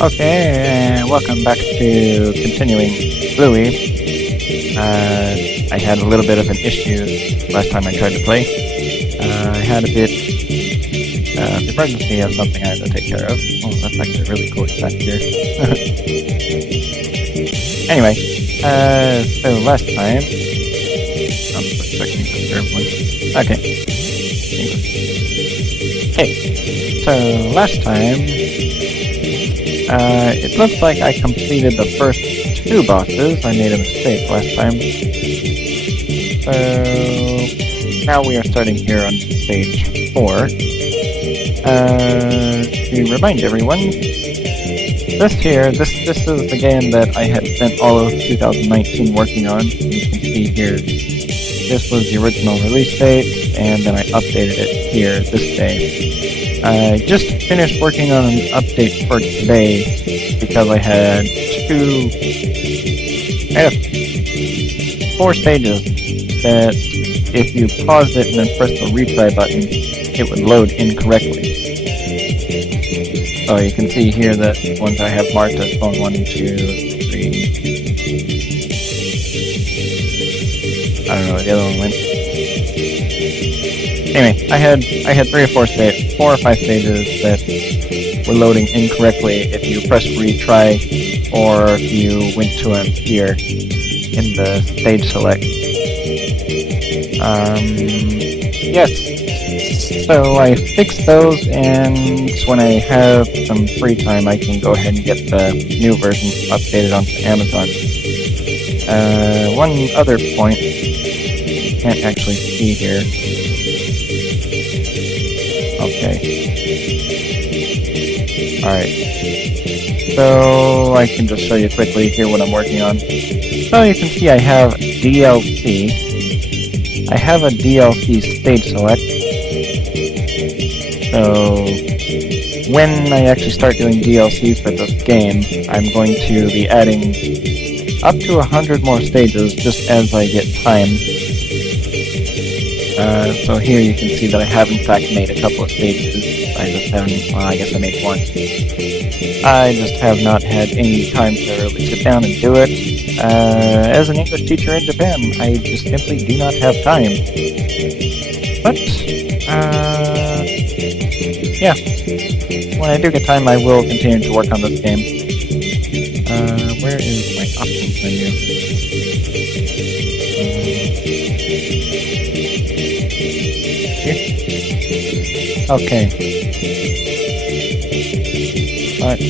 Okay, and welcome back to continuing Blewie. I had a little bit of an issue last time I tried to play. I had a bit of emergency of something I had to take care of. Oh, that's actually really cool back here. Anyway, so last time... I'm expecting to serve one. Okay. Okay, so last time... it looks like I completed the first two bosses. I made a mistake last time. So now we are starting here on stage 4. To remind everyone, this is the game that I had spent all of 2019 working on. You can see here, this was the original release date, and then I updated it here this day. I just finished working on an update for today because I had 4 stages that if you paused it and then pressed the retry button, it would load incorrectly. So you can see here that ones I have marked as phone 1, 2, 3. I don't know where the other one went. Anyway, I had 3 or 5 stages that were loading incorrectly if you pressed retry or if you went to them here in the stage select. Yes, so I fixed those, and when I have some free time I can go ahead and get the new version updated onto Amazon. One other point, you can't actually see here. Okay. Alright. So I can just show you quickly here what I'm working on. So you can see I have DLC. I have a DLC stage select. So when I actually start doing DLC for this game, I'm going to be adding up to 100 more stages just as I get time. So here you can see that I have in fact made a couple of stages. I just haven't, well, I guess I made one. I just have not had any time to really sit down and do it. As an English teacher in Japan, I just simply do not have time. But, yeah. When I do get time, I will continue to work on this game. Where is my options menu? Okay.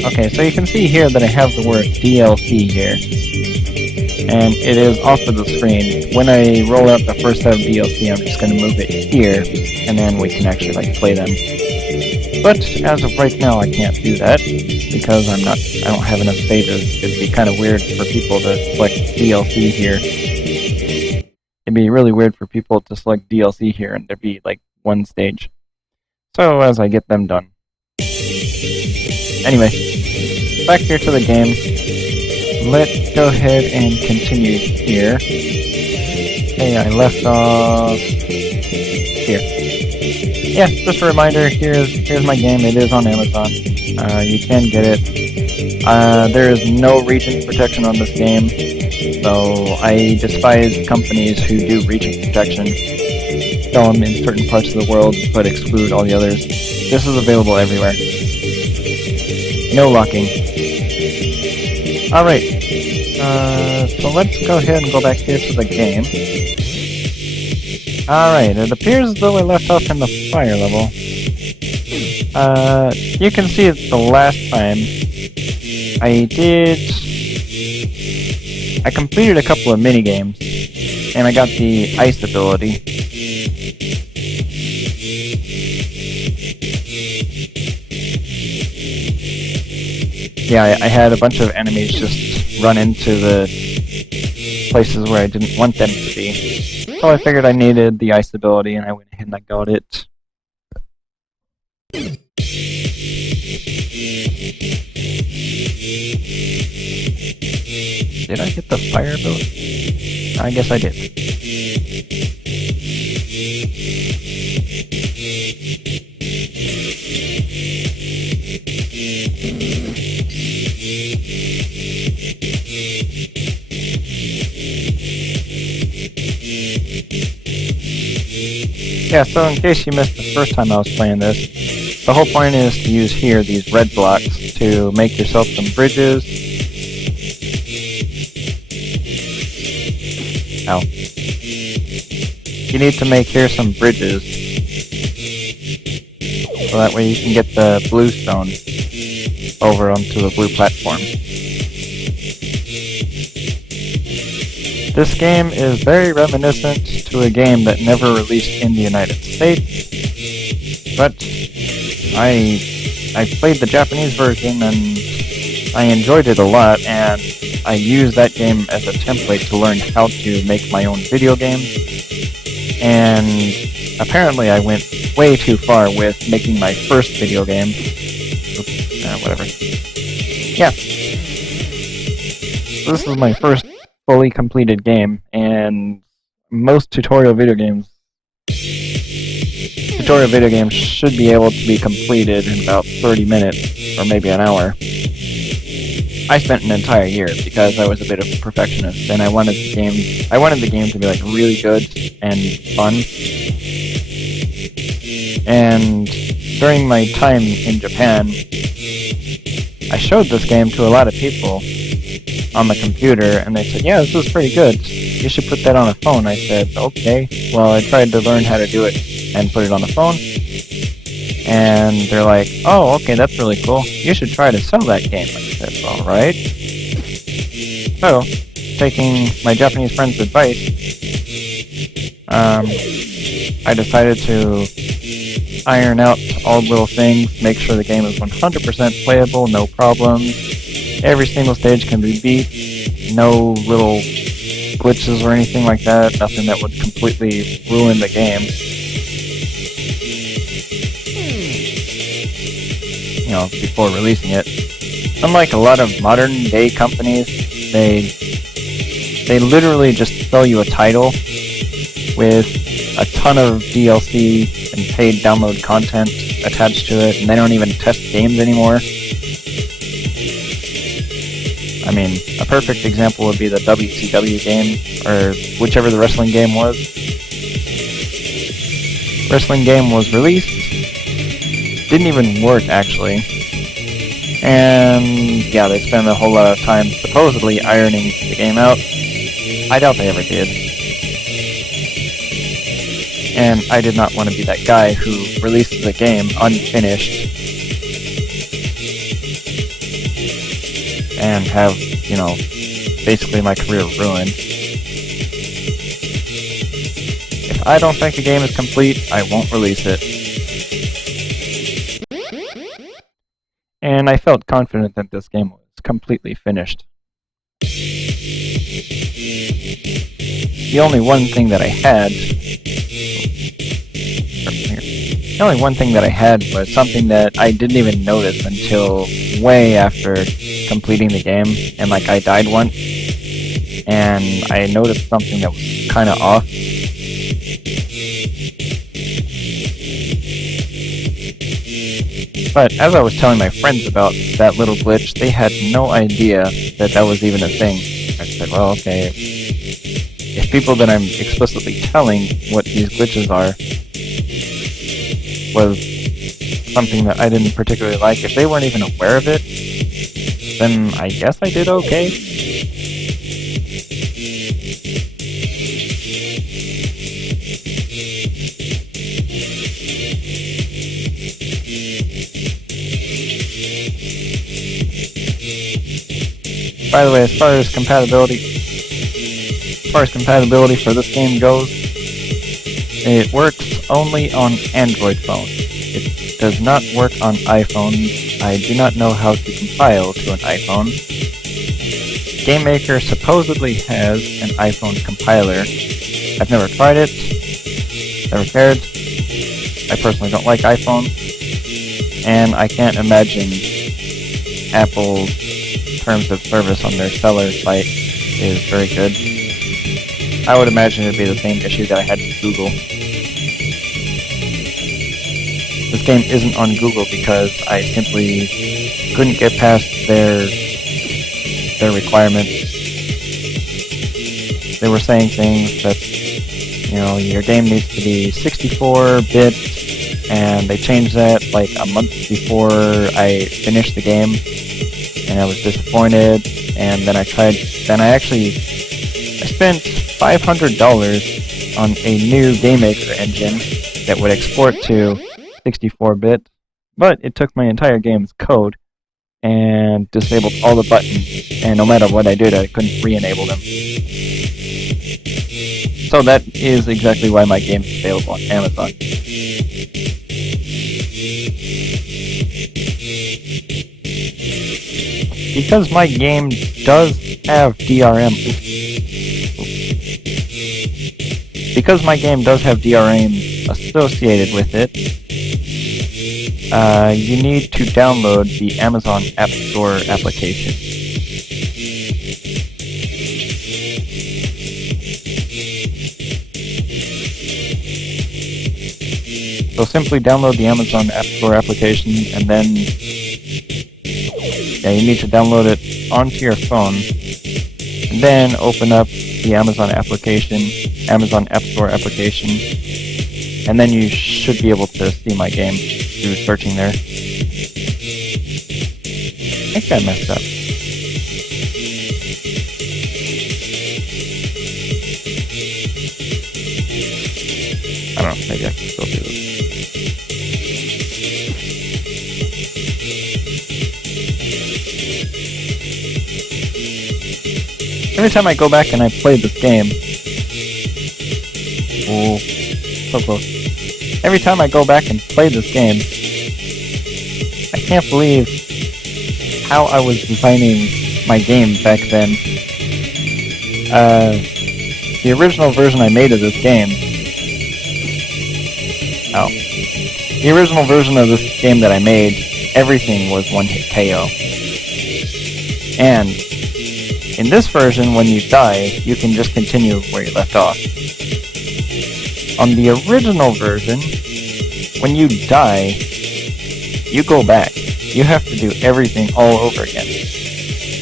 Okay, so you can see here that I have the word DLC here. And it is off of the screen. When I roll out the first set of DLC, I'm just going to move it here, and then we can actually play them. But as of right now, I can't do that because I don't have enough stages. It'd be kind of weird for people to select DLC here. It'd be really weird for people to select DLC here and there'd be like one stage. So as I get them done. Anyway, back here to the game. Let's go ahead and continue here. Okay, I left off here. Yeah, just a reminder, here's my game. It is on Amazon. You can get it. There is no region protection on this game, so I despise companies who do region protection. Sell them in certain parts of the world, but exclude all the others. This is available everywhere. No locking. Alright, so let's go ahead and go back here to the game. Alright, it appears as though I left off in the fire level. You can see that the last time I completed a couple of mini-games, and I got the ice ability. Yeah, I had a bunch of enemies just run into the places where I didn't want them to be. So I figured I needed the ice ability, and I went ahead and I got it. Did I get the fire ability? I guess I did. Yeah, so in case you missed the first time I was playing this, the whole point is to use here these red blocks to make yourself some bridges. Ow. You need to make here some bridges, so that way you can get the blue stone over onto the blue platform. This game is very reminiscent to a game that never released in the United States, but I played the Japanese version and I enjoyed it a lot, and I used that game as a template to learn how to make my own video games, and apparently I went way too far with making my first video game. Oops, whatever. Yeah. So this is my first fully completed game, and most tutorial video games should be able to be completed in about 30 minutes or maybe an hour. I spent an entire year because I was a bit of a perfectionist, and I wanted the game to be like really good and fun. And during my time in Japan, I showed this game to a lot of people on the computer, and they said, yeah, this is pretty good. You should put that on a phone. I said, okay. Well, I tried to learn how to do it and put it on the phone, and they're like, oh, okay, that's really cool. You should try to sell that game. I said, alright. So, taking my Japanese friend's advice, I decided to iron out all the little things, make sure the game is 100% playable, no problems. Every single stage can be beat, no little glitches or anything like that, nothing that would completely ruin the game. You know, before releasing it. Unlike a lot of modern day companies, they literally just sell you a title with a ton of DLC and paid download content attached to it, and they don't even test games anymore. I mean, a perfect example would be the WCW game, or whichever the wrestling game was. Wrestling game was released, didn't even work actually, and yeah, they spent a whole lot of time supposedly ironing the game out. I doubt they ever did. And I did not want to be that guy who releases a game unfinished and have, you know, basically my career ruined. If I don't think a game is complete, I won't release it. And I felt confident that this game was completely finished. The only one thing that I had was something that I didn't even notice until way after completing the game, and like I died once, and I noticed something that was kind of off. But as I was telling my friends about that little glitch, they had no idea that that was even a thing. I said, well, okay, if people that I'm explicitly telling what these glitches are was something that I didn't particularly like, if they weren't even aware of it, then I guess I did okay. By the way, as far as compatibility for this game goes, it works only on Android phones. It does not work on iPhones. I do not know how to compile to an iPhone. GameMaker supposedly has an iPhone compiler. I've never tried it, never cared. I personally don't like iPhones, and I can't imagine Apple's terms of service on their seller site is very good. I would imagine it would be the same issue that I had with Google. This game isn't on Google because I simply couldn't get past their requirements. They were saying things that your game needs to be 64-bit, and they changed that like a month before I finished the game, and I was disappointed. And then I spent $500 on a new GameMaker engine that would export to 64-bit, but it took my entire game's code and disabled all the buttons, and no matter what I did, I couldn't re-enable them. So that is exactly why my game is available on Amazon. Because my game does have DRM... Because my game does have DRM associated with it, you need to download the Amazon App Store application. So simply download the Amazon App Store application, and then you need to download it onto your phone, and then open up the Amazon App Store application, and then you should be able to see my game through searching there. I think I messed up. I don't know, maybe I can still do this. Every time I go back and I play this game... Oh, so close. Every time I go back and play this game, I can't believe how I was designing my game back then. The original version I made of this game... The original version of this game that I made, everything was one-hit KO. And in this version, when you die, you can just continue where you left off. On the original version, when you die, you go back. You have to do everything all over again.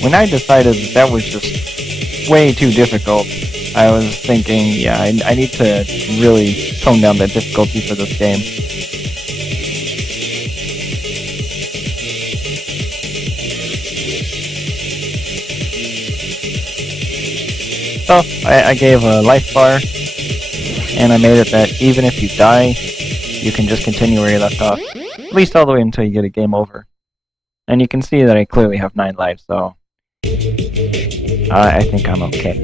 When I decided that was just way too difficult, I was thinking, yeah, I need to really tone down the difficulty for this game. So, I gave a life bar, and I made it that even if you die, you can just continue where you left off. At least all the way until you get a game over. And you can see that I clearly have 9 lives, so... I think I'm okay.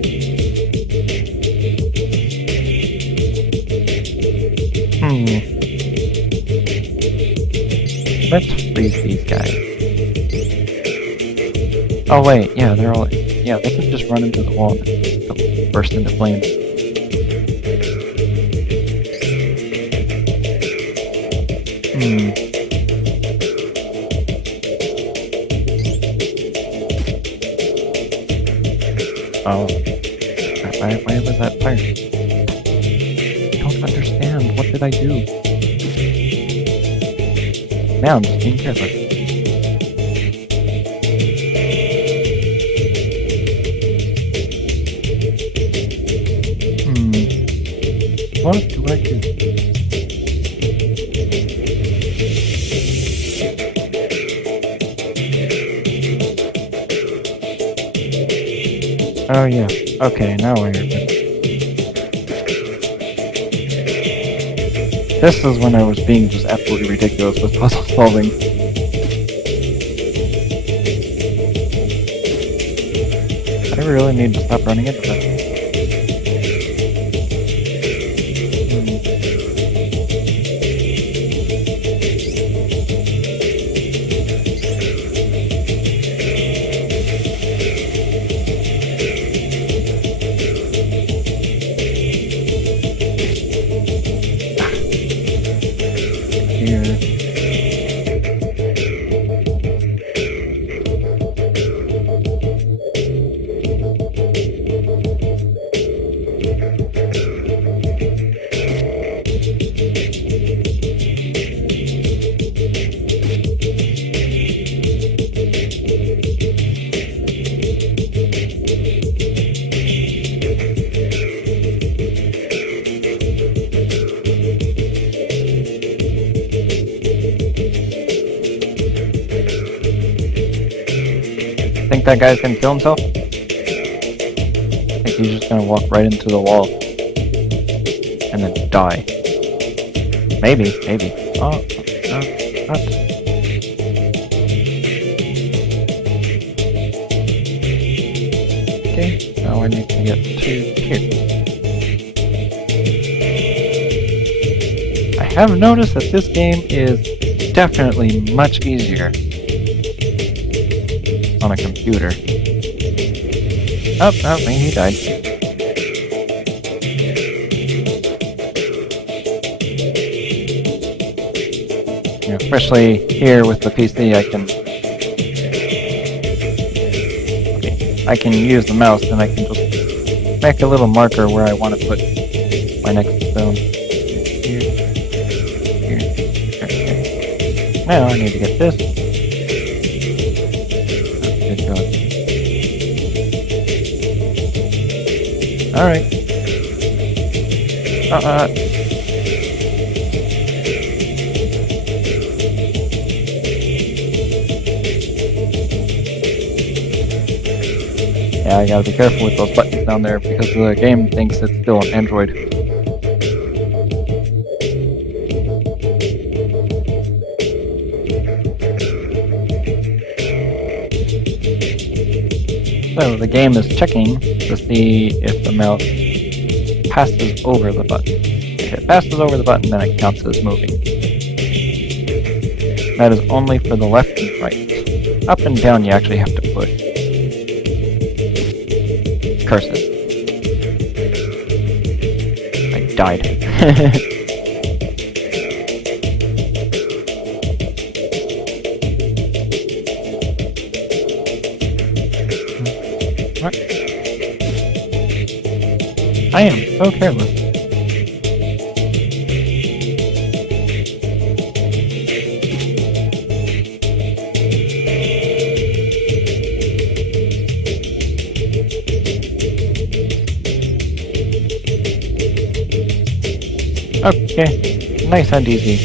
Let's freeze these guys. Oh wait, yeah, they're all... Yeah, they can just run into the wall and burst into flames. Oh. Why was that fire? I don't understand. What did I do? Now I'm just being careful. What do I do? Oh yeah. Okay, now I remember. This is when I was being just absolutely ridiculous with puzzle solving. I really need to stop running into that. think that guy's gonna kill himself? I think he's just gonna walk right into the wall. And then die. Maybe. Oh, what? Okay, now I need to get to here. I have noticed that this game is definitely much easier on a computer. Oh, he died. Especially here with the PC, I can use the mouse and I can just make a little marker where I want to put my next stone. Here. Now I need to get this. Alright. Yeah, I gotta be careful with those buttons down there because the game thinks it's still an Android. So the game is checking to see if the mouse passes over the button. If it passes over the button, then it counts as moving. That is only for the left and right. Up and down you actually have to push. Curses. I died. What? I am so careless. Okay, nice and easy.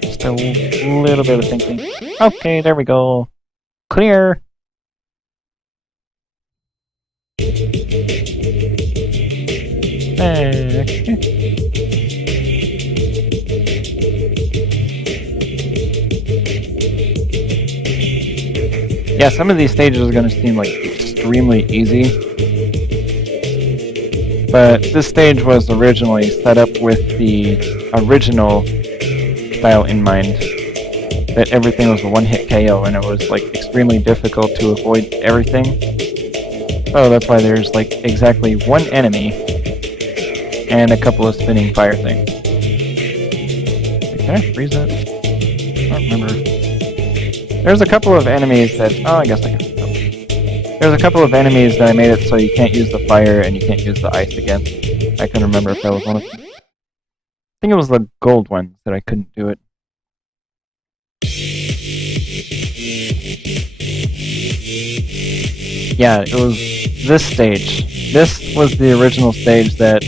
Just a little bit of thinking. Okay, there we go. Clear! Okay. Yeah, some of these stages are going to seem like extremely easy. But this stage was originally set up with the original style in mind. That everything was a one-hit KO and it was like extremely difficult to avoid everything. Oh, that's why there's like exactly one enemy and a couple of spinning fire things. Can I freeze that? I don't remember. There's a couple of enemies that... Oh, I guess I can. There's a couple of enemies that I made it so you can't use the fire and you can't use the ice again. I couldn't remember if that was one of them. I think it was the gold ones that I couldn't do it. Yeah, it was this stage. This was the original stage that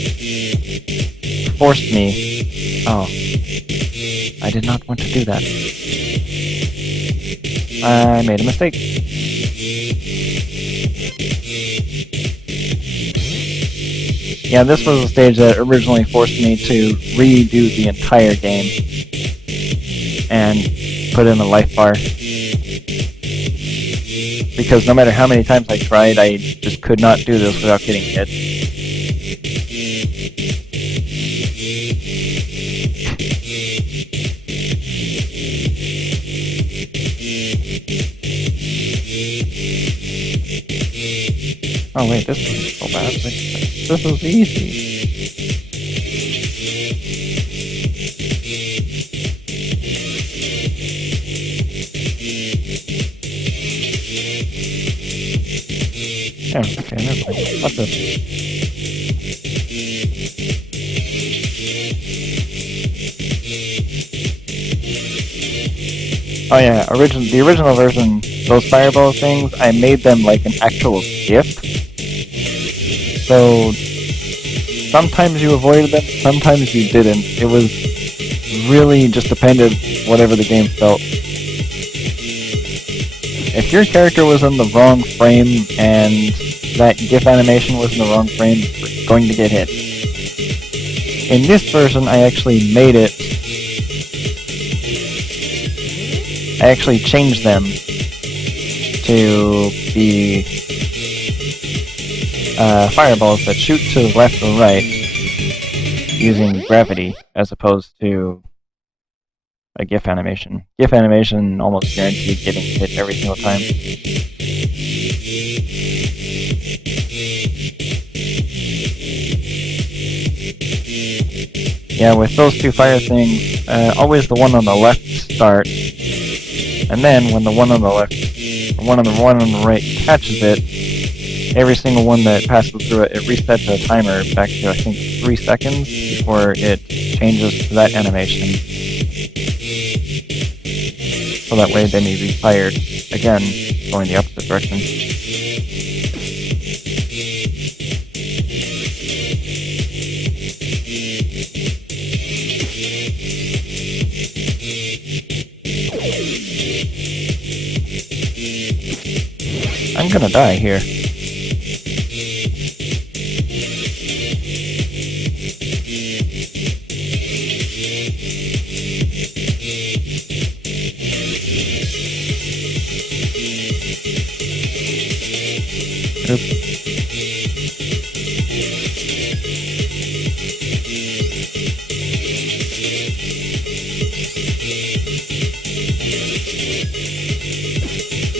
forced me... Oh. I did not want to do that. I made a mistake. Yeah, this was a stage that originally forced me to redo the entire game and put in a life bar. Because no matter how many times I tried, I just could not do this without getting hit. Oh wait, this isn't so bad. This is easy. Yeah, okay, never mind. What's this? Oh yeah, the original version, those fireball things, I made them like an actual gift. So sometimes you avoided them, sometimes you didn't. It was really just depended whatever the game felt. If if your character was in the wrong frame and that GIF animation was in the wrong frame, you're going to get hit. In this version, I actually made it. I actually changed them to be fireballs that shoot to the left or right using gravity as opposed to a GIF animation. GIF animation almost guaranteed getting hit every single time. Yeah, with those two fire things, always the one on the left start, and then when the one on the left, or one on the right catches it, every single one that passes through it, it resets a timer back to, I think, 3 seconds before it changes to that animation. So that way they may be fired again, going the opposite direction. I'm gonna die here. Oops.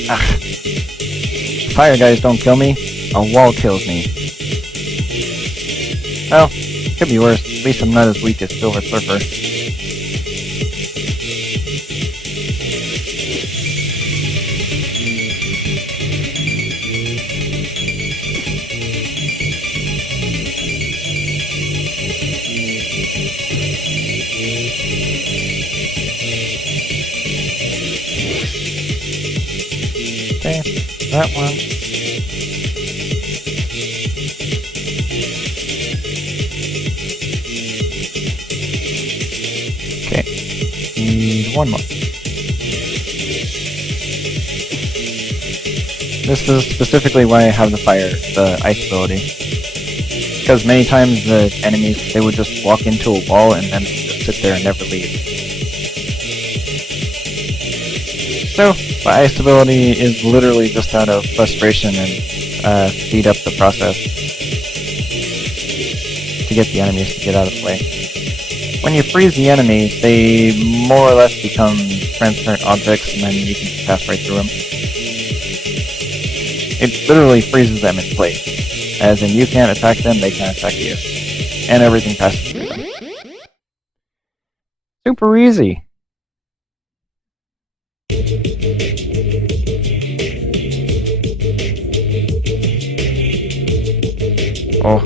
Ah. Fire guys don't kill me, a wall kills me. Well, could be worse. At least I'm not as weak as Silver Surfer. Okay, that one. Okay, need one more. This is specifically why I have the ice ability. Because many times the enemies, they would just walk into a wall and then just sit there and never leave. So, the ice ability is literally just out of frustration and speed up the process to get the enemies to get out of the way. When you freeze the enemy, they more or less become transparent objects and then you can just pass right through them. It literally freezes them in place. As in, you can't attack them, they can't attack you. And everything passes through them. Super easy! Oh,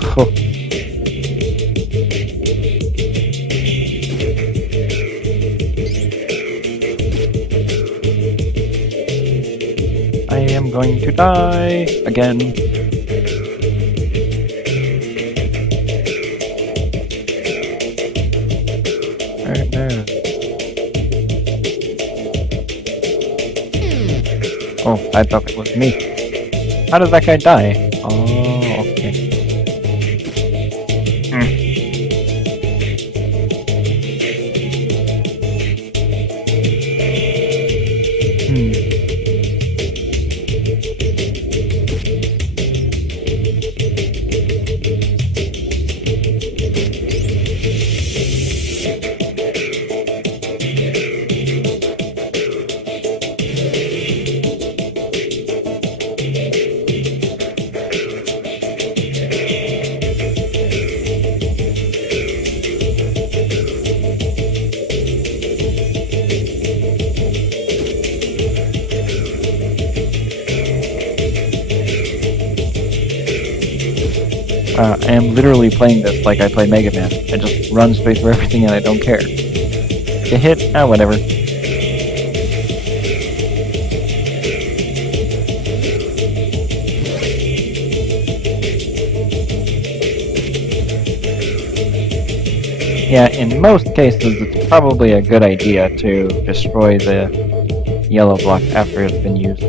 I am going to die again. Right there. Oh, I thought it was me. How did that guy die? Oh, okay. I am literally playing this like I play Mega Man. I just run straight through everything and I don't care. Get hit? Ah, whatever. Yeah, in most cases it's probably a good idea to destroy the yellow block after it's been used.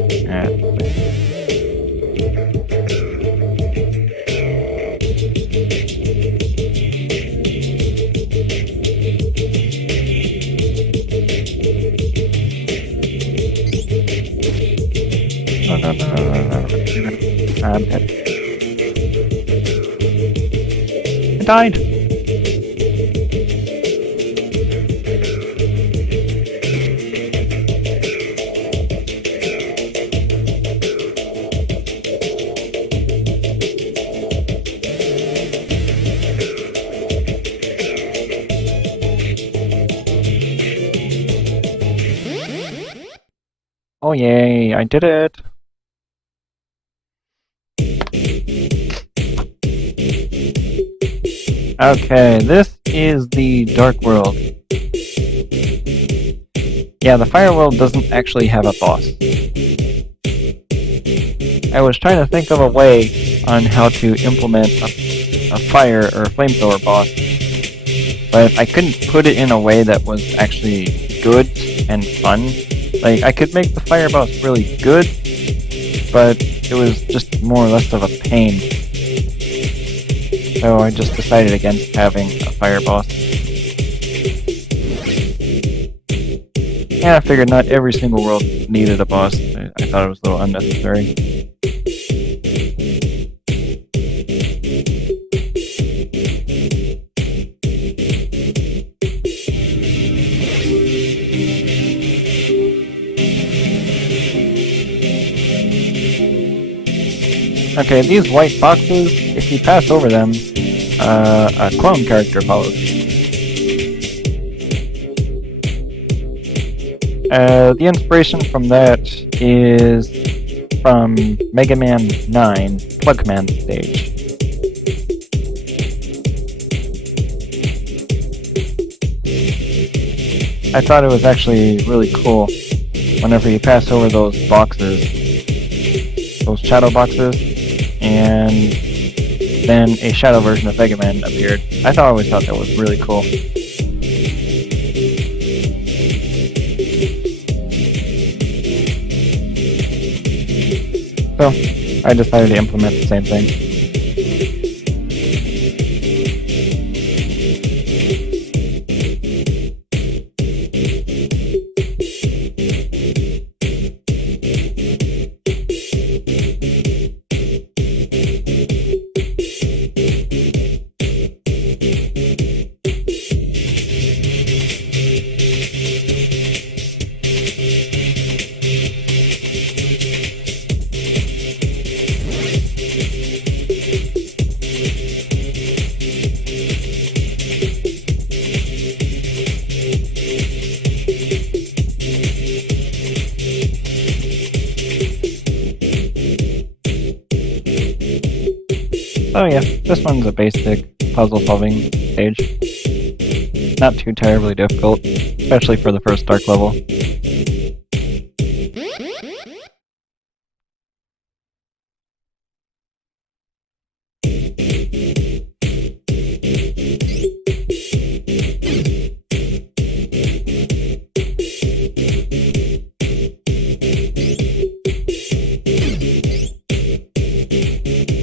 I'm dead. I died! Oh yay, I did it! Okay, this is the Dark World. Yeah, the Fire World doesn't actually have a boss. I was trying to think of a way on how to implement a fire or flamethrower boss, but I couldn't put it in a way that was actually good and fun. Like, I could make the fire boss really good, but it was just more or less of a pain. So I just decided against having a fire boss. And I figured not every single world needed a boss. I thought it was a little unnecessary. Okay, these white boxes, if you pass over them, a clone character follows you. The inspiration from that is from Mega Man 9, Plug Command stage. I thought it was actually really cool whenever you pass over those boxes, those shadow boxes, and then a shadow version of Mega Man appeared. I always thought that was really cool. So, I decided to implement the same thing. Oh yeah, this one's a basic puzzle-solving stage. Not too terribly difficult, especially for the first Dark level.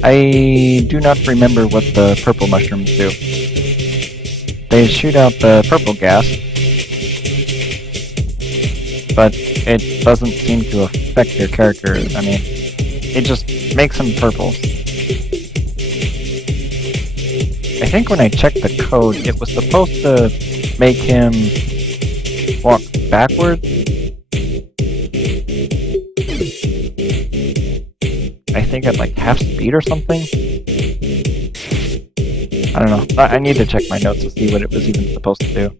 I do not remember what the purple mushrooms do. They shoot out the purple gas, but it doesn't seem to affect your character. I mean, it just makes him purple. I think when I checked the code, it was supposed to make him walk backwards. I think at like half speed or something. I don't know. I need to check my notes to see what it was even supposed to do.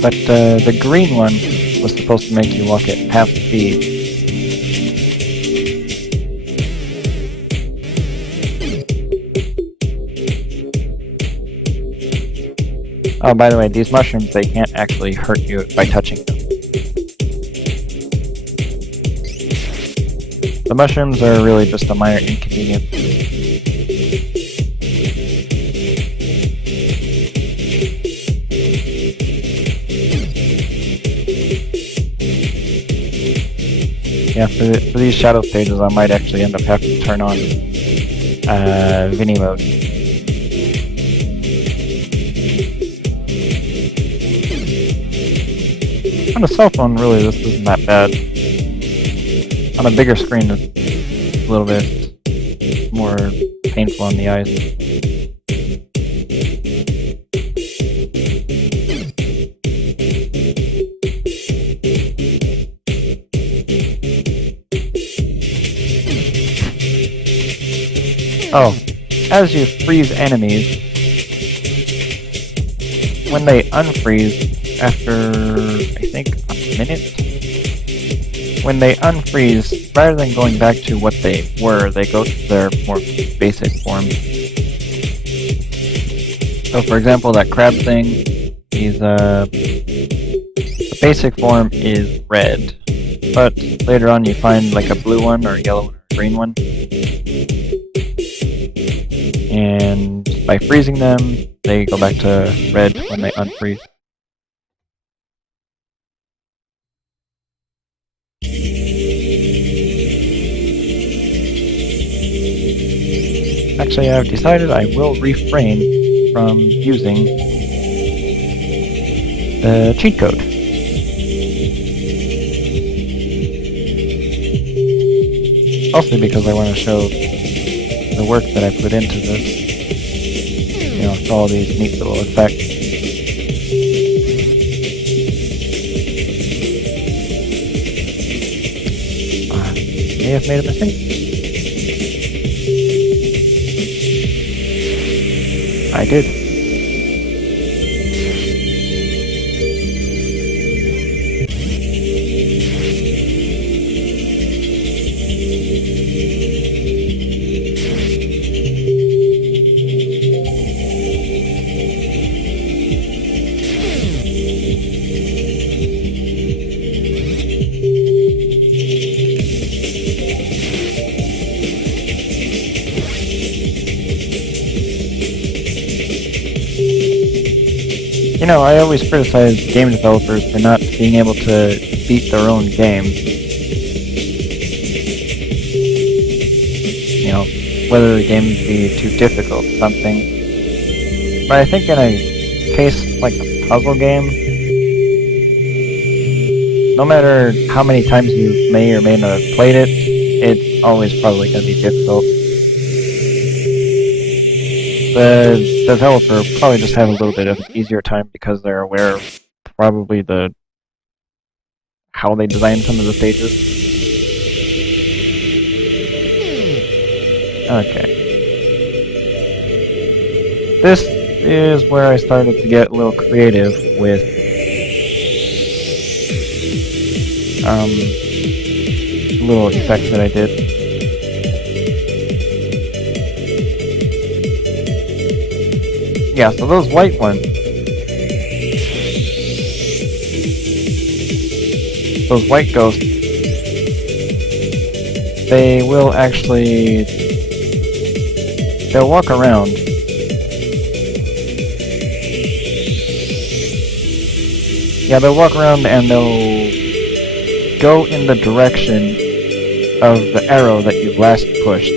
But the green one was supposed to make you walk at half speed. Oh, by the way, these mushrooms, they can't actually hurt you by touching them. The mushrooms are really just a minor inconvenience. Yeah, for these shadow stages, I might actually end up having to turn on Vinny mode. On a cell phone, really, this isn't that bad. On a bigger screen, it's a little bit more painful on the eyes. Oh, as you freeze enemies, when they unfreeze after, I think, a minute, when they unfreeze, rather than going back to what they were, they go to their more basic form. So for example, that crab thing, the basic form is red, but later on you find like a blue one, or a yellow one, or a green one. And by freezing them, they go back to red when they unfreeze. Actually, I've decided I will refrain from using the cheat code. Also because I want to show the work that I put into this. You know, all these neat little effects. May have made a mistake. I did. You know, I always criticize game developers for not being able to beat their own game. You know, whether the game be too difficult or something. But I think in a case like a puzzle game, no matter how many times you may or may not have played it, it's always probably going to be difficult. The developer will probably just have a little bit of an easier time because they're aware of probably how they designed some of the stages. Okay. This is where I started to get a little creative with little effects that I did. Yeah, so those white ones, those white ghosts, they will actually, they'll walk around. Yeah, they'll walk around and they'll go in the direction of the arrow that you've last pushed.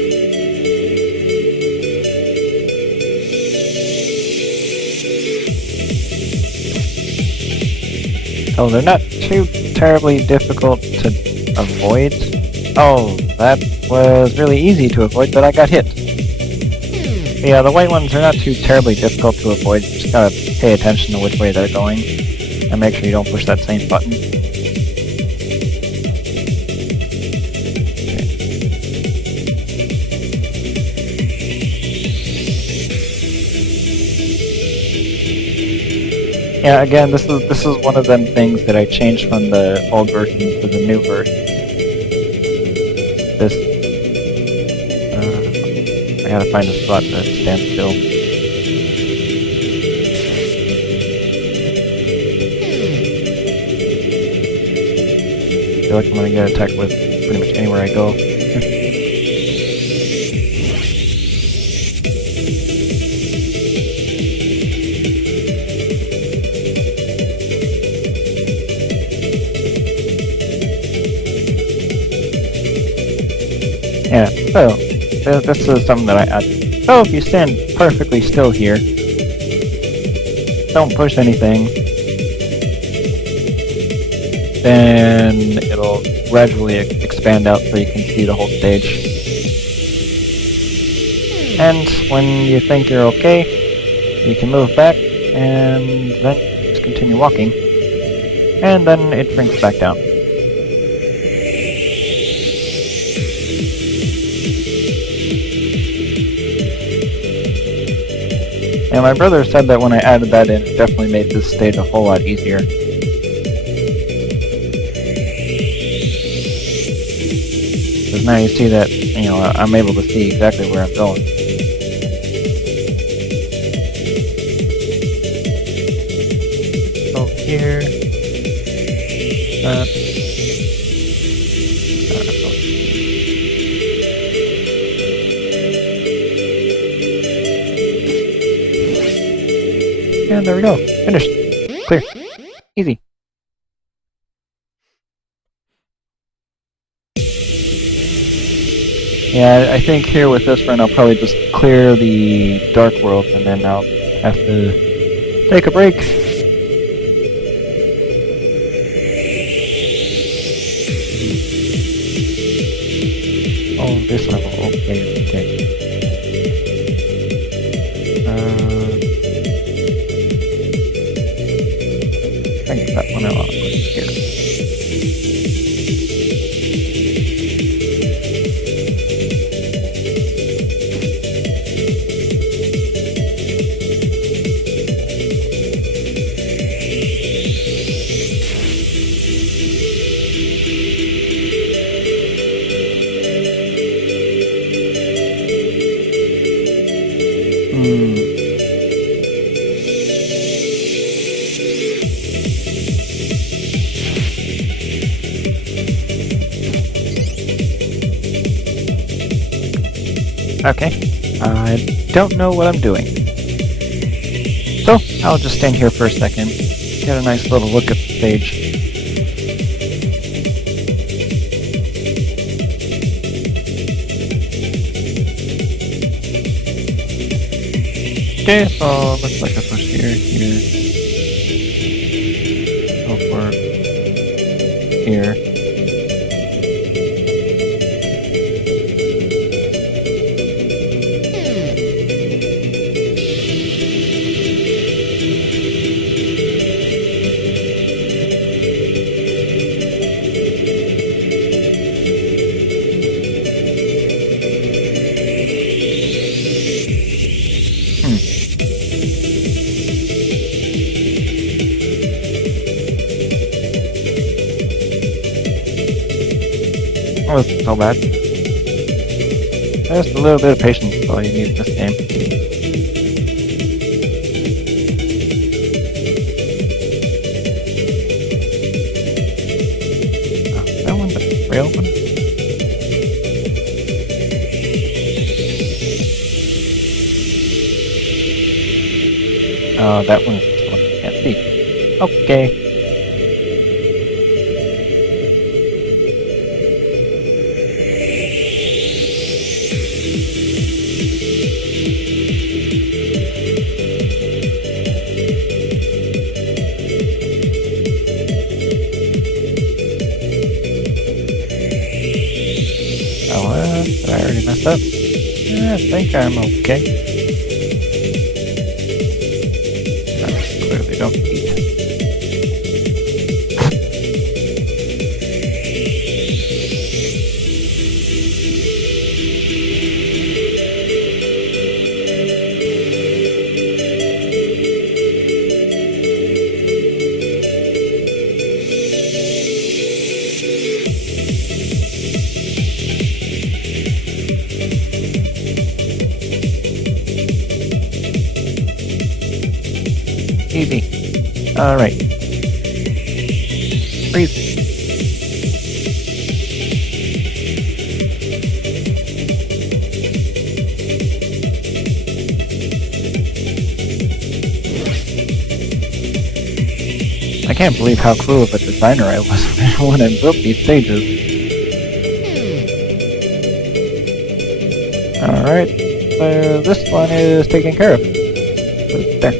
Oh, they're not too terribly difficult to avoid. Oh, that was really easy to avoid, but I got hit. Yeah, the white ones are not too terribly difficult to avoid. You just gotta pay attention to which way they're going, and make sure you don't push that same button. Yeah, again, this is one of them things that I changed from the old version to the new version. This, I gotta find a spot to stand still. I feel like I'm gonna get attacked with pretty much anywhere I go. So, this is something that I add. So if you stand perfectly still here, don't push anything, then it'll gradually expand out so you can see the whole stage. And when you think you're okay, you can move back and then just continue walking. And then it shrinks back down. And my brother said that when I added that in, it definitely made this stage a whole lot easier. Because now you see that, I'm able to see exactly where I'm going. So here, that. And there we go. Finished. Clear. Easy. Yeah, I think here with this run I'll probably just clear the dark world and then I'll have to take a break. Oh, this level. Okay. I get that one out here. Okay, I don't know what I'm doing. So, I'll just stand here for a second, get a nice little look at the stage. Okay, so looks like I push here, go for here. That wasn't so bad. Just a little bit of patience is all you need in this game. Oh, that one, the rail one? Oh, that one is the one you can't see. Okay. Did I already mess up? Yeah, I think I'm okay. I clearly don't eat. Easy. Alright. Freeze. I can't believe how cool of a designer I was when I built these stages. Alright, so this one is taken care of. Put it there.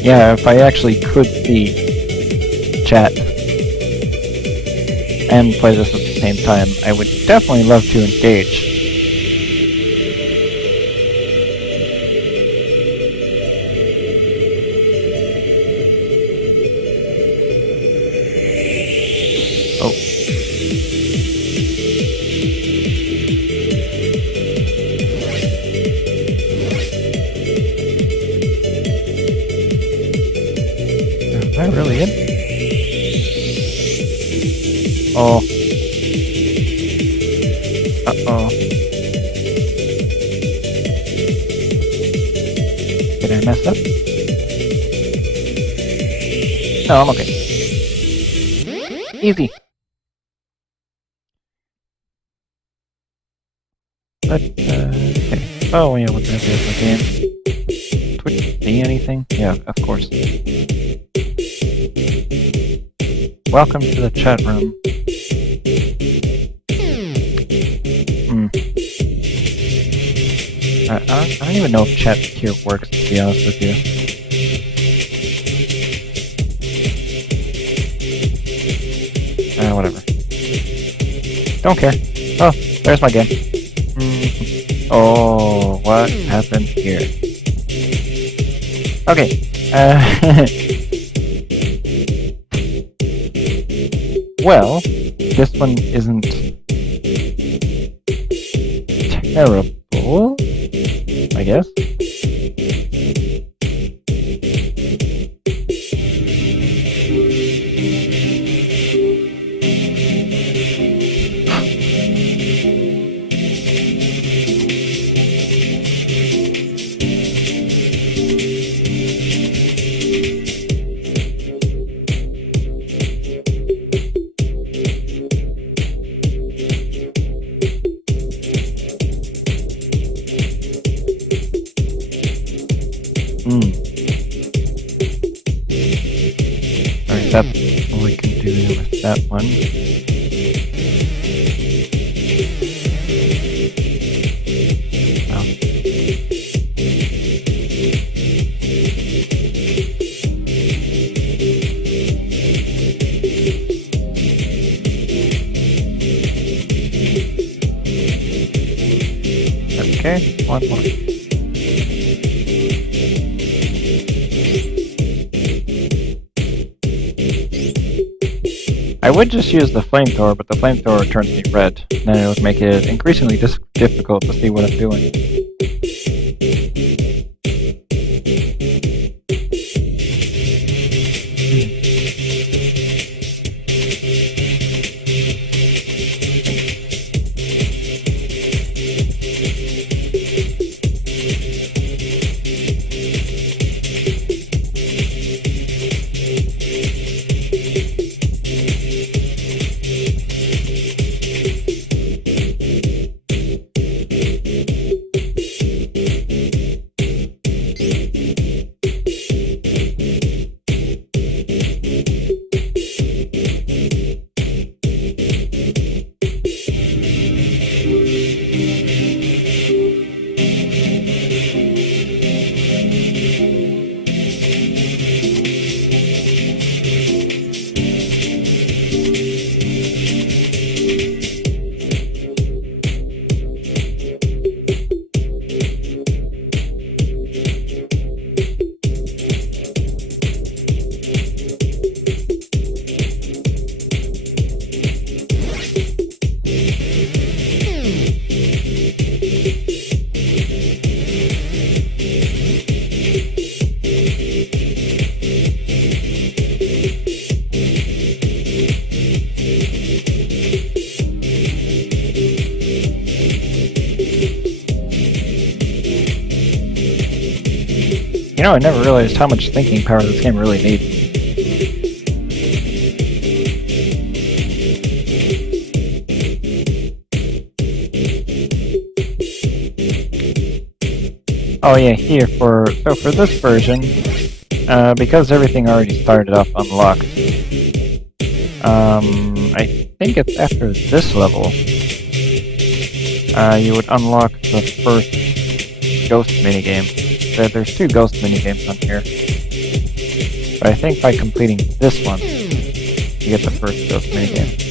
Yeah, if I actually could see chat and play this at the same time, I would definitely love to engage. Oh. Is that really it? Oh. Uh-oh. Did I mess up? No, I'm okay. Easy. But, okay. Oh, yeah, what the heck is the game? Twitch see anything? Yeah, of course. Welcome to the chat room. I don't even know if chat here works, to be honest with you. Whatever. Don't care. Oh, there's my game. Oh, what happened here? Okay. Well, this one isn't terrible, I guess. Alright, that's all we can do with that one. Okay, one more. I would just use the flamethrower, but the flamethrower turns me red, and then it would make it increasingly difficult to see what I'm doing. You know, I never realized how much thinking power this game really needs. Oh yeah, for this version, because everything already started off unlocked, I think it's after this level, you would unlock the first ghost minigame. There's 2 ghost minigames on here, but I think by completing this one, you get the first ghost minigame.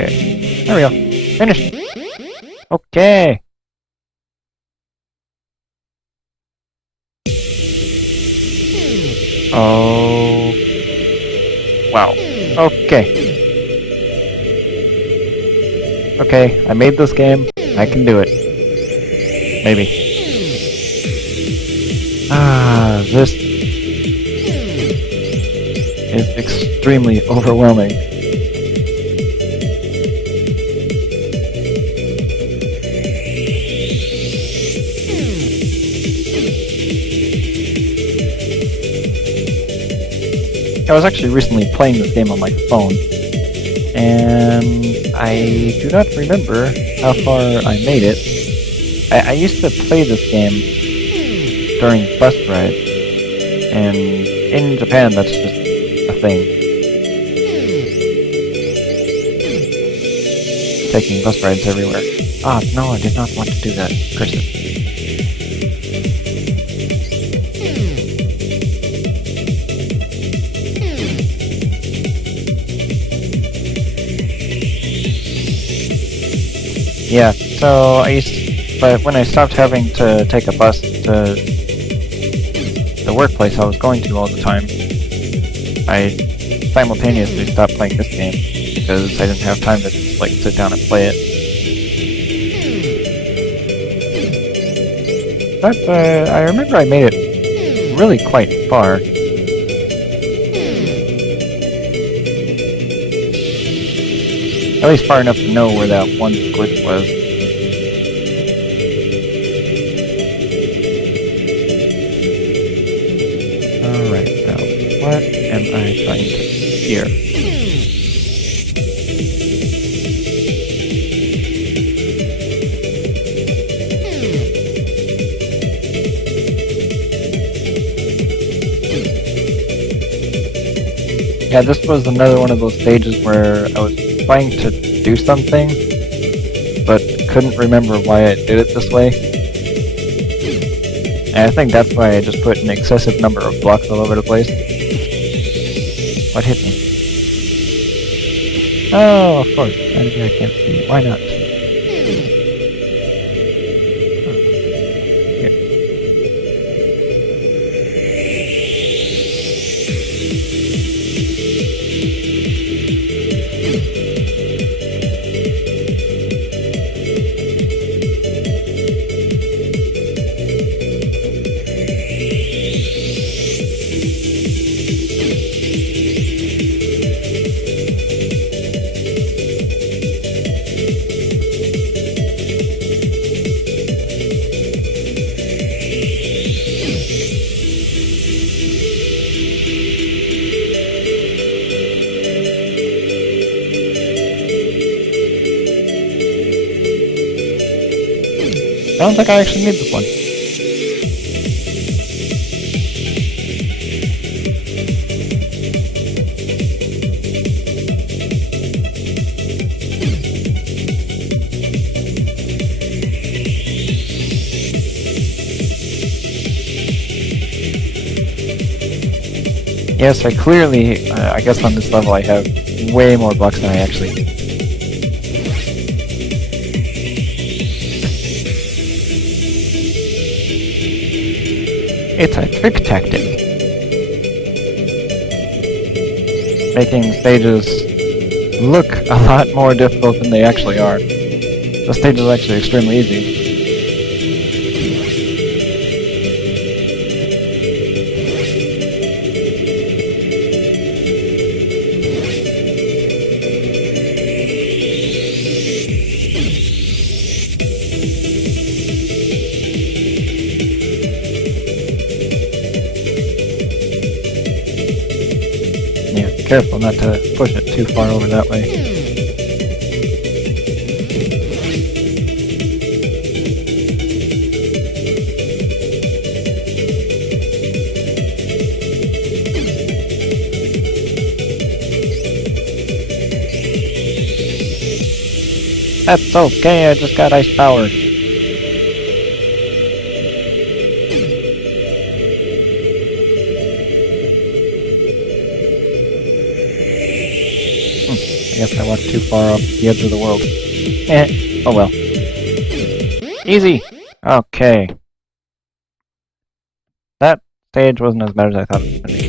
Okay, there we go. Finished! Okay! Oh... Wow. Okay. Okay, I made this game. I can do it. Maybe. This is extremely overwhelming. I was actually recently playing this game on my phone, and I do not remember how far I made it. I used to play this game during bus rides, and in Japan that's just a thing. Taking bus rides everywhere. Ah, no, I did not want to do that. Curse it. Yeah, so but when I stopped having to take a bus to the workplace I was going to all the time, I simultaneously stopped playing this game because I didn't have time to just, like, sit down and play it. But I remember I made it really quite far. At least far enough to know where that one glitch was. Alright, now, what am I trying to do here? Yeah, this was another one of those stages where I was trying to do something, but couldn't remember why I did it this way. And I think that's why I just put an excessive number of blocks all over the place. What hit me? Oh, of course. Enemy I can't see. Why not? I don't think I actually need this one. Yes, I clearly, I guess on this level I have way more blocks than I actually need. It's a trick tactic. making stages look a lot more difficult than they actually are. The stage is actually extremely easy. Yeah, be careful not to push it too far over that way. That's okay, I just got ice power. I guess I walked too far off the edge of the world. Oh well. Easy! Okay. That stage wasn't as bad as I thought it was going to be.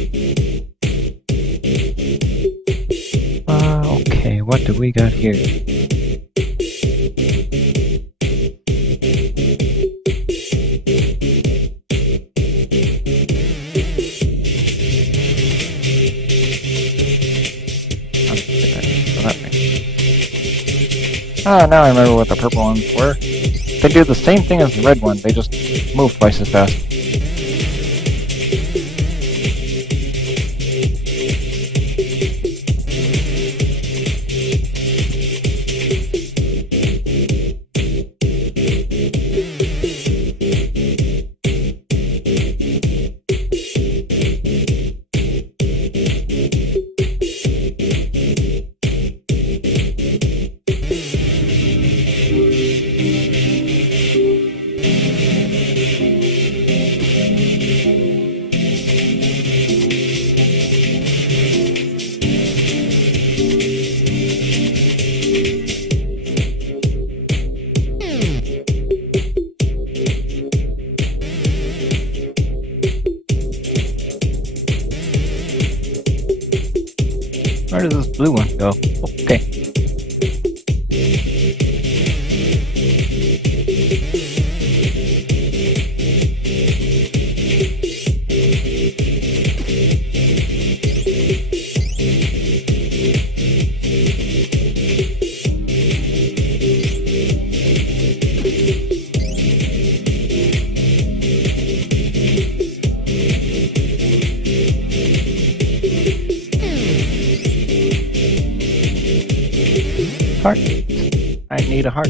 Okay, what do we got here? Ah, now I remember what the purple ones were. They do the same thing as the red one, they just move twice as fast. Where does this blue one go? Okay. Heart. I need a heart.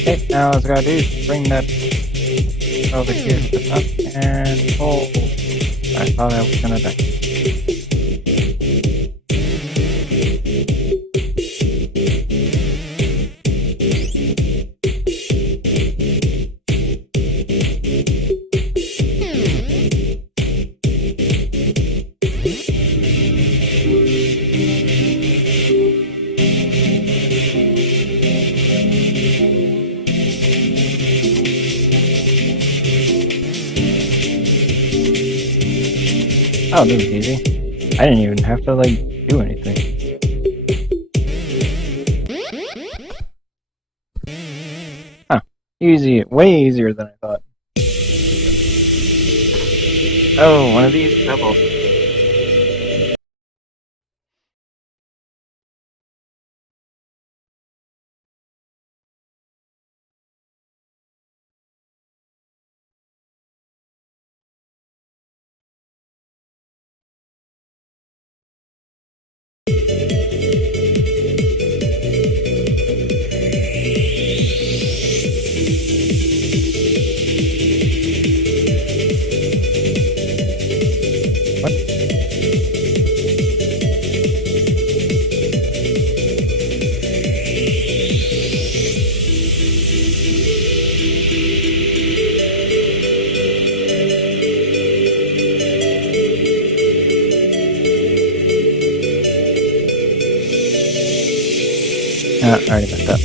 Okay, now all I gotta do is bring that over here to the top and pull. I thought I was gonna die. Oh, this is easy. I didn't even have to, like, do anything. Huh. Easy. Way easier than I thought. Oh, one of these levels. What? I already messed up.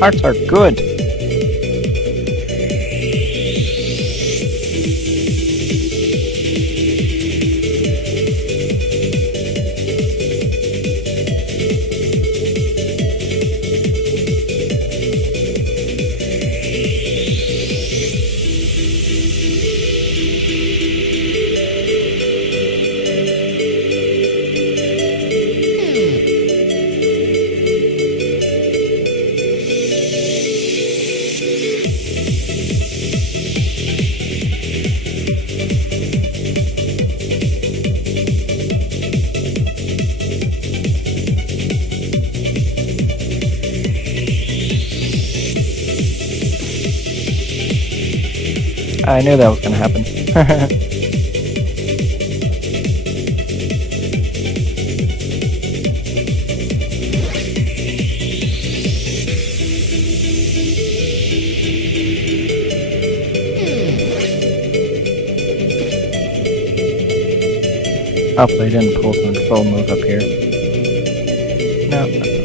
Hearts are good. I knew that was gonna happen. Hopefully I didn't pull some control move up here. No, that's okay.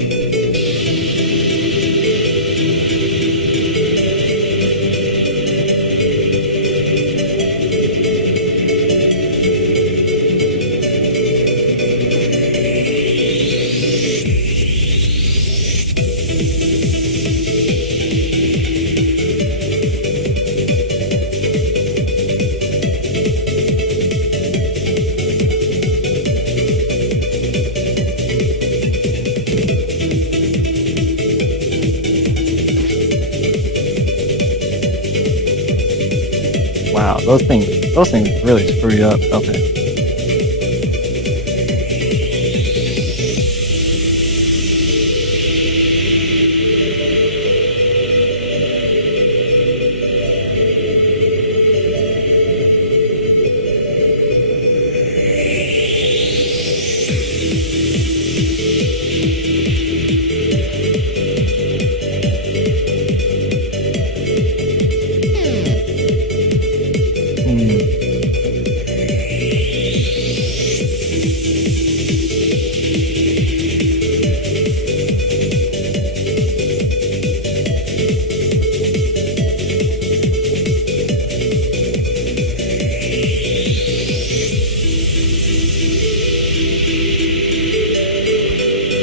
Wow, those things really screw you up, don't they?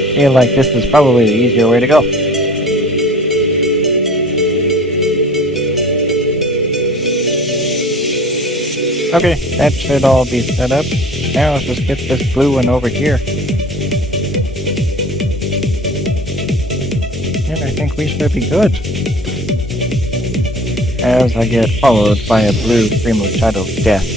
I feel like this is probably the easier way to go. Okay, that should all be set up. Now let's just get this blue one over here. And I think we should be good. As I get followed by a blue stream of shadow death.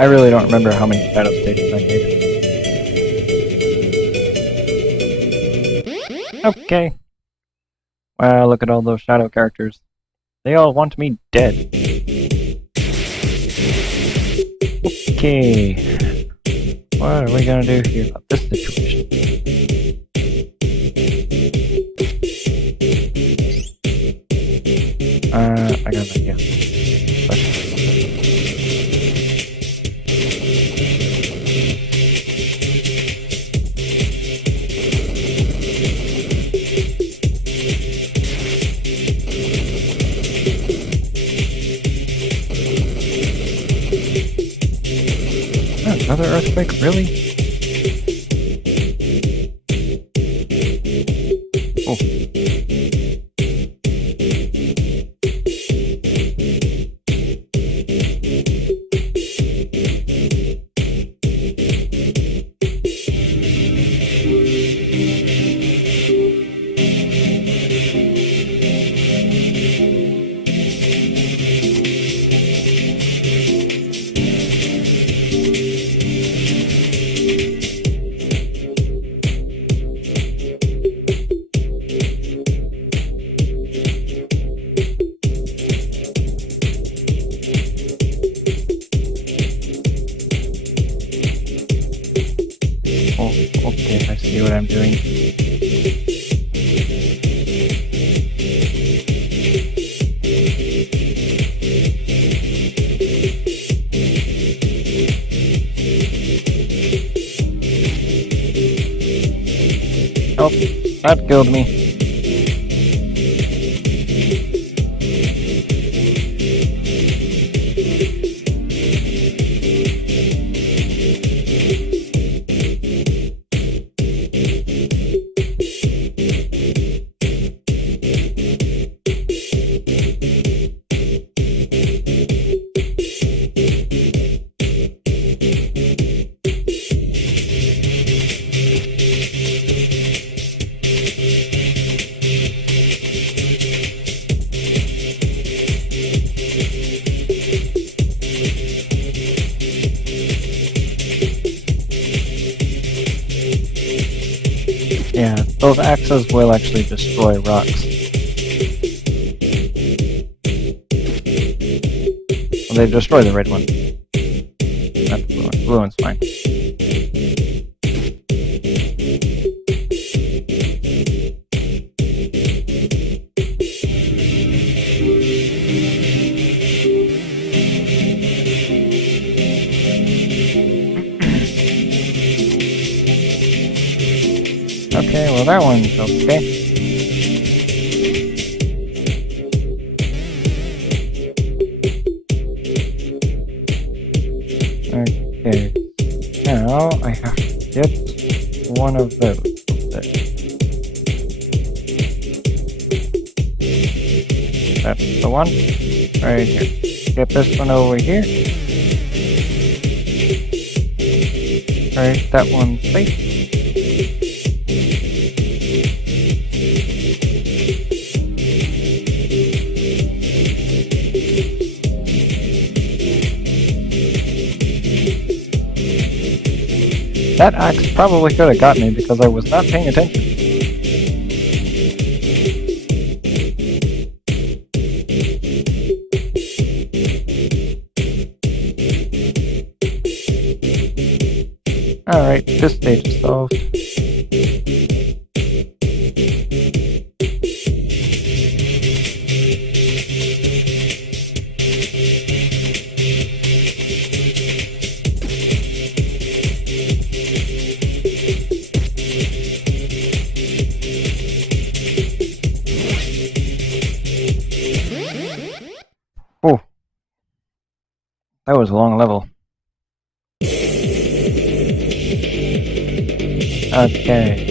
I really don't remember how many shadow stages I made. Okay. Wow, look at all those shadow characters. They all want me dead. Okay. What are we gonna do here about this situation? I got an idea. Another earthquake? Really? Oh. I'm doing. Oh, that killed me. Yeah, those axes will actually destroy rocks. Well, they destroy the red one. Not the blue one. Blue one's fine. Okay, well that one's okay. Okay, now I have to get one of those. That's the one, right here. Get this one over here. Alright, that one's safe. That axe probably could have got me because I was not paying attention. Alright, this stage is solved. Oh, that was a long level. Okay.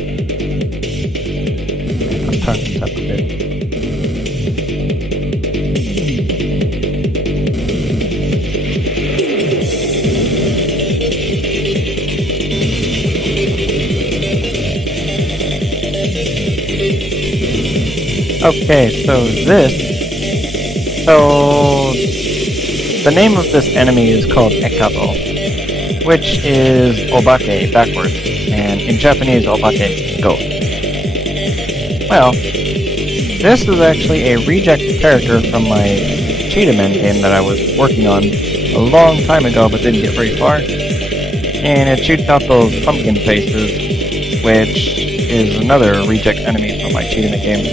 I'll turn this up a bit. Okay, so the name of this enemy is called Ekabo, which is Obake backwards, and in Japanese, Obake, goat. Well, this is actually a reject character from my Cheetah-Men game that I was working on a long time ago but didn't get very far, and it shoots out those pumpkin faces, which is another reject enemy from my Cheetah-Men game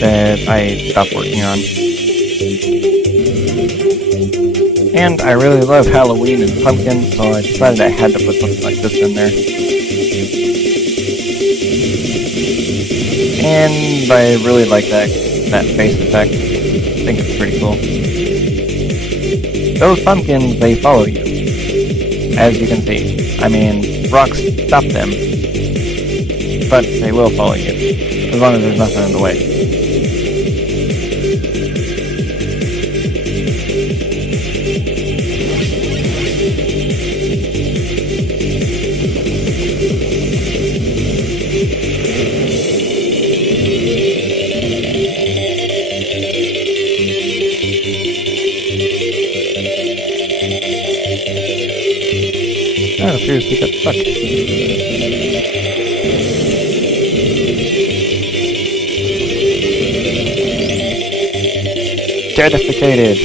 that I stopped working on. And I really love Halloween and pumpkins, so I decided I had to put something like this in there. And I really like that face effect. I think it's pretty cool. Those pumpkins, they follow you, as you can see. I mean, rocks stop them, but they will follow you, as long as there's nothing in the way. Oh, seriously, got stuck. Certificated.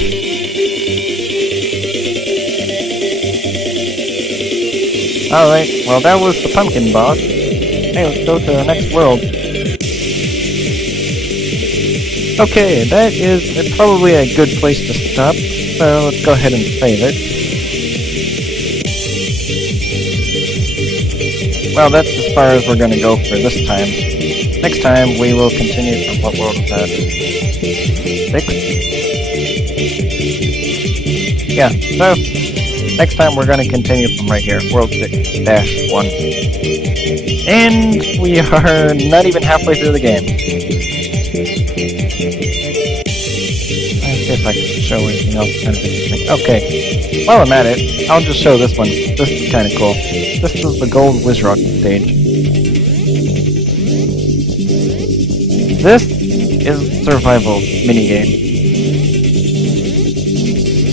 Alright, well that was the pumpkin boss. Hey, let's go to the next world. Okay, that is probably a good place to stop, so let's go ahead and save it. Well, that's as far as we're going to go for this time. Next time, we will continue from what world is that? 6? Yeah, so next time we're going to continue from right here, World 6-1. And we are not even halfway through the game. Let's see if I can show anything else kind of interesting. Okay, while I'm at it, I'll just show this one. This is kind of cool. This is the Gold Wizrock stage. This is survival minigame.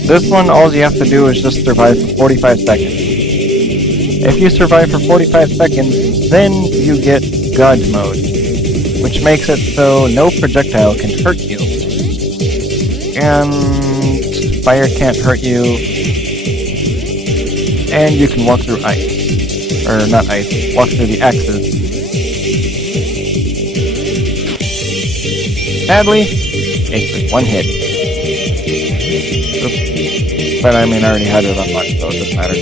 This one, all you have to do is just survive for 45 seconds. If you survive for 45 seconds, then you get God mode, which makes it so no projectile can hurt you. And fire can't hurt you. And you can walk through ice. Or not ice, walk through the axes. Sadly, it's just one hit. Oops. But I mean, I already had it unlocked, so it doesn't matter.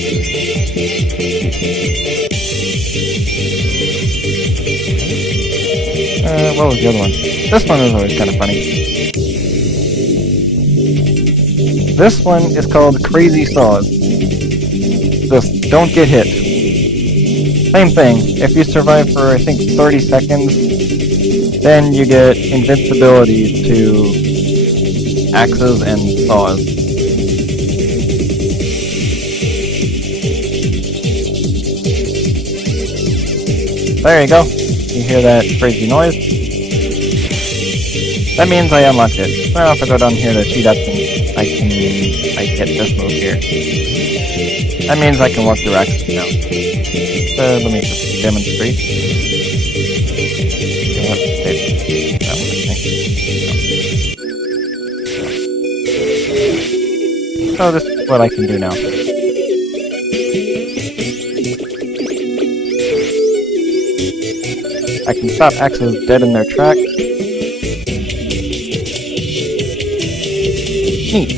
What was the other one? This one is always kind of funny. This one is called Crazy Saws. Just don't get hit. Same thing. If you survive for, I think, 30 seconds, then you get invincibility to axes and saws. There you go. You hear that crazy noise? That means I unlocked it. Well, if I go down here to cheat up, and I get this move here. That means I can walk through axes now. Let me just demonstrate. So this is what I can do now. I can stop axes dead in their tracks. Neat.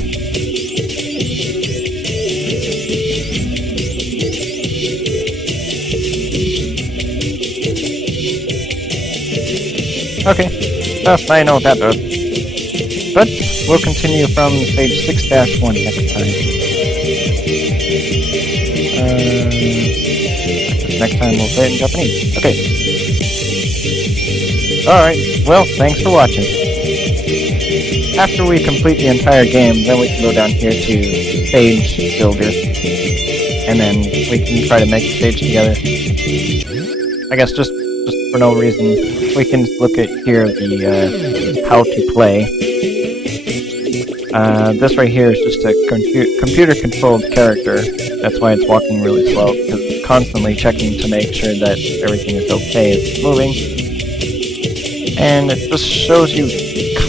Okay, well, I know what that does. But we'll continue from stage 6-1 next time. Next time we'll say it in Japanese. Okay. Alright, well, thanks for watching. After we complete the entire game, then we can go down here to Stage Builder. And then we can try to make the stage together. I guess just for no reason, we can look at here the how to play. This right here is just a computer-controlled character. That's why it's walking really slow, because it's constantly checking to make sure that everything is okay as it's moving. And it just shows you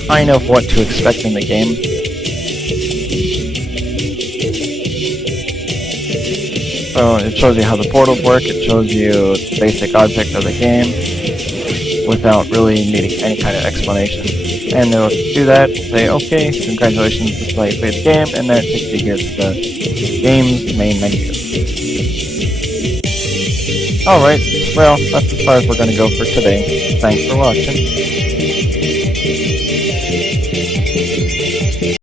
kind of what to expect in the game. So it shows you how the portals work, it shows you the basic object of the game, without really needing any kind of explanation. And it'll do that, say, okay, congratulations, this is how you play the game, and then it takes you here to the game's main menu. Alright, well, that's as far as we're going to go for today. Thanks for watching.